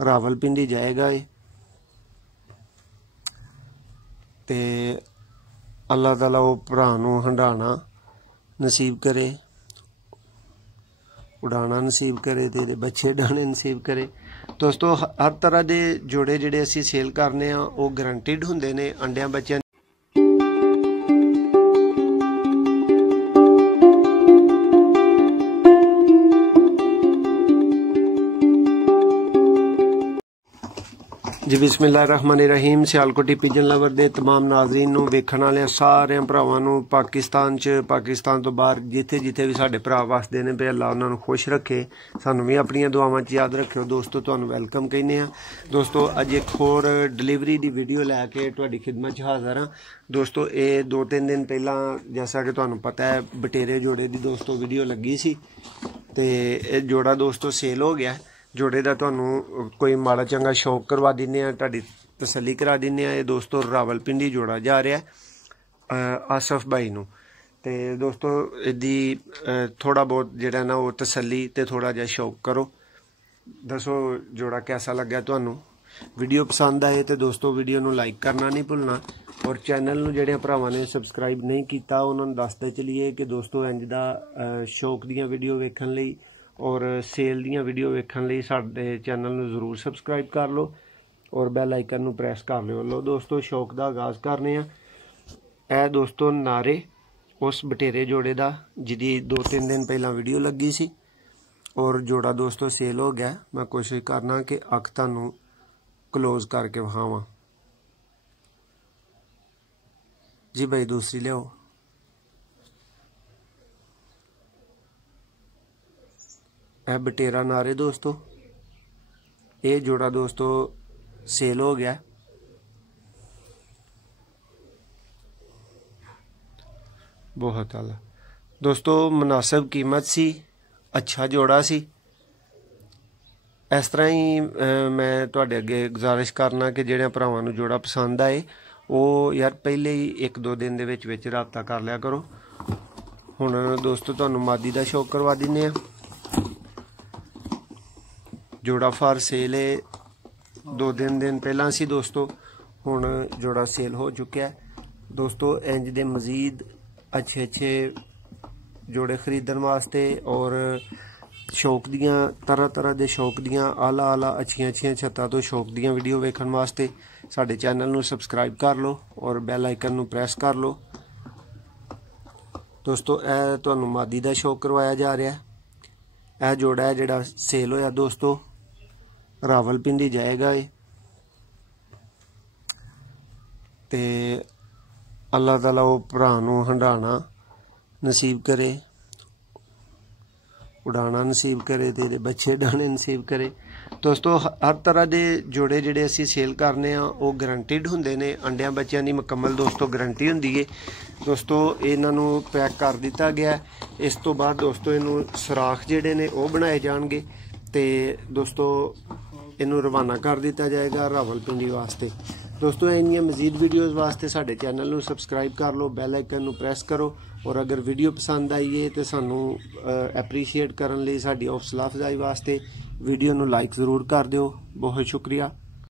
रावलपिंडी जाएगा ये। ते अल्लाह ताला वो भरा नूं हंडाना नसीब करे, उड़ाना नसीब करे, ते बच्चे डाने नसीब करे। दोस्तों हर तरह के जोड़े जिहड़े असीं सेल करने आ वो गारंटीड हुंदे ने अंडियां बच्चों। जी बिस्मिल्लाहिर्रहमानिर्रहीम। सियालकोटी पिजन लवर दे तमाम नाज़रीन नूं वेखण वाले सारे भरावां नूं पाकिस्तान तो बाहर जिथे जिथे भी साडे भरा वसदे ने पे अल्लाह उन्हां नूं खुश रखे, सानूं भी अपनियां दुआवां च याद रखियो। दोस्तों तुहानूं वैलकम कहने आ। दोस्तों अज एक होर डिलीवरी दी वीडियो लैके तुहाडी खिदमत च हाज़र हाँ। दोस्तों ये 2-3 दिन पहला जैसा कि तुहानूं पता है बटेरे जोड़े दी दोस्तों वीडियो लगी सी, ते ये जोड़ा दोस्तों सेल हो गया। जोड़े का तुहानूं कोई माड़ा चंगा शौक करवा दिन्ने आ, तुहाडी तसल्ली करा दिन्ने आ। ये दोस्तों रावलपिंडी जोड़ा जा रहा है आसफ भाई नूं। ते दोस्तों इहदी थोड़ा बहुत जिहड़ा ना वो तसल्ली ते थोड़ा जिहा शौक करो। दसो जोड़ा कैसा लग्या तुहानूं। वीडियो पसंद आए तो दोस्तों वीडियो नूं लाइक करना नहीं भुलना, और चैनल नूं जिहड़े भरावां ने सबसक्राइब नहीं कीता उन्हां नूं दसदे चलीए कि दोस्तों इंज दा शौक दीयां वीडियो वेखण लई और सेल दीयां वीडियो वेखण लई साडे चैनल नूं जरूर सबसक्राइब कर लो और बैल आइकन नूं प्रेस कर लो। दोस्तों शौक दा आगाज़ करने आ। ए दोस्तों नारे उस बटेरे जोड़े दा जिहदी 2-3 दिन पहला वीडियो लगी सी, और जोड़ा दोस्तों सेल हो गया। मैं कोशिश करना कि अख तुहानूं क्लोज करके विखावां। जी भाई दूसरी लियाओ। है बटेरा नारे दोस्तों, ये जोड़ा दोस्तों सेल हो गया। बहुत आला दोस्तों मुनासिब कीमत सी, अच्छा जोड़ा सी। इस तरह ही मैं तुहाडे अगे गुजारिश करना कि जिहड़े भरावां नूं जोड़ा पसंद आए वो यार पहले ही 1-2 दिन दे विच राबता कर लिया करो। हुण दोस्तों तुहानूं मादी दा शौक करवा दिन्ने आ। जोड़ा फार सेल है 2-3 दिन पहला सी दोस्तों, हुण जोड़ा सेल हो चुका है। दोस्तों इंज दे मजीद अच्छे जोड़े खरीदण वास्ते और शौक दियाँ तरह तरह के शौक दियाँ आला अच्छियां छत्तां तो शौक दियाँ वीडियो वेखण वास्ते साडे चैनल नूं सबसक्राइब कर लो और बैल आइकन नूं प्रेस कर लो। दोस्तों यह तुहानूं मादी दा शौक करवाया जा रहा है। यह जोड़ा है जिहड़ा सेल होया दोस्तों रावलपिंडी जाएगा ये। ते अल्लाह ताला वो भरा नूं हंडाना नसीब करे, उड़ाना नसीब करे, ते बच्चे डाने नसीब करे। दोस्तों हर तरह के जोड़े जिहड़े असीं सेल करने आ वो गारंटीड हुंदे ने, अंडियां बच्चों की मुकम्मल दोस्तों गारंटी हुंदी है। दोस्तों इन्हां नूं पैक कर दिता गया। इस तो बाद दोस्तों इनू सुराख जिहड़े ने वो बनाए जाणगे, ते दोस्तों इनू रवाना कर दिता जाएगा रावलपिंडी वास्ते। दोस्तों इन्नियां मजीद वीडियोज़ वास्ते साडे चैनल नूं सबसक्राइब कर लो, बैल आइकन नूं प्रेस करो, और अगर वीडियो पसंद आई है तो सानू एप्रीशिएट करन लई साडी हौसला अफजाई वास्ते वीडियो नूं लाइक जरूर कर दिओ। बहुत शुक्रिया।